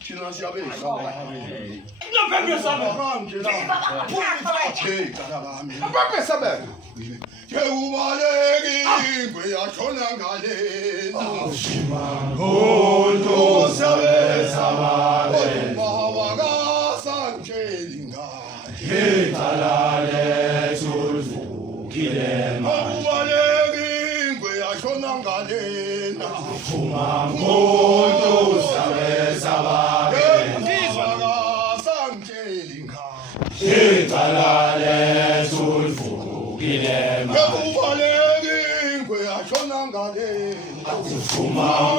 finansiabe Ubaleki kweyashona ngale Ngondo sabe sabale Baba kasanjeli ngale Talale tulfu kilema Ubaleki kweyashona ngale Ngondo sabe sabale Baba kasanjeli ngale Talale tulfu kilema Ubaleki kweyashona ngale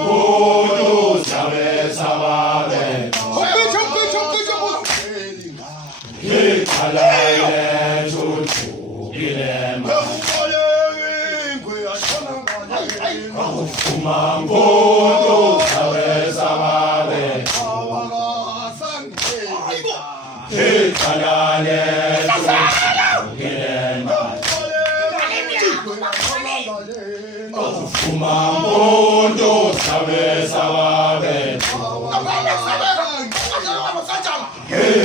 Ngondo sabe sabale Talale tulfu kilema Ngondo sabe sabale Talale tulfu kilema Ngondo sabe sabale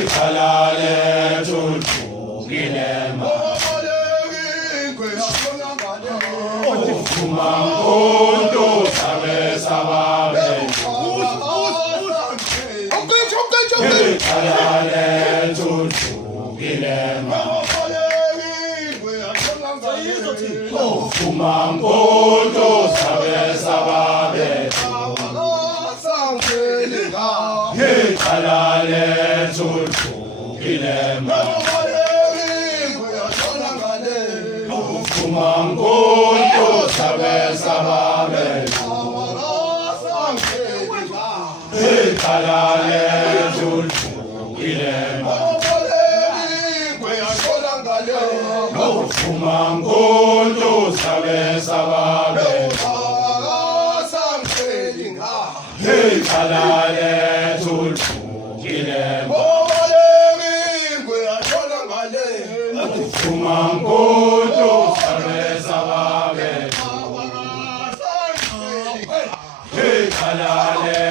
Talale tulfu kilema Ngondo sabe sabale Talale tulfu kilema Ngondo sabe sabale Talale tulfu kilema Ngondo sabe sabale Talale tulfu kilema Ngondo sabe sabale Talale tulfu kilema Ngondo sabe sabale Talale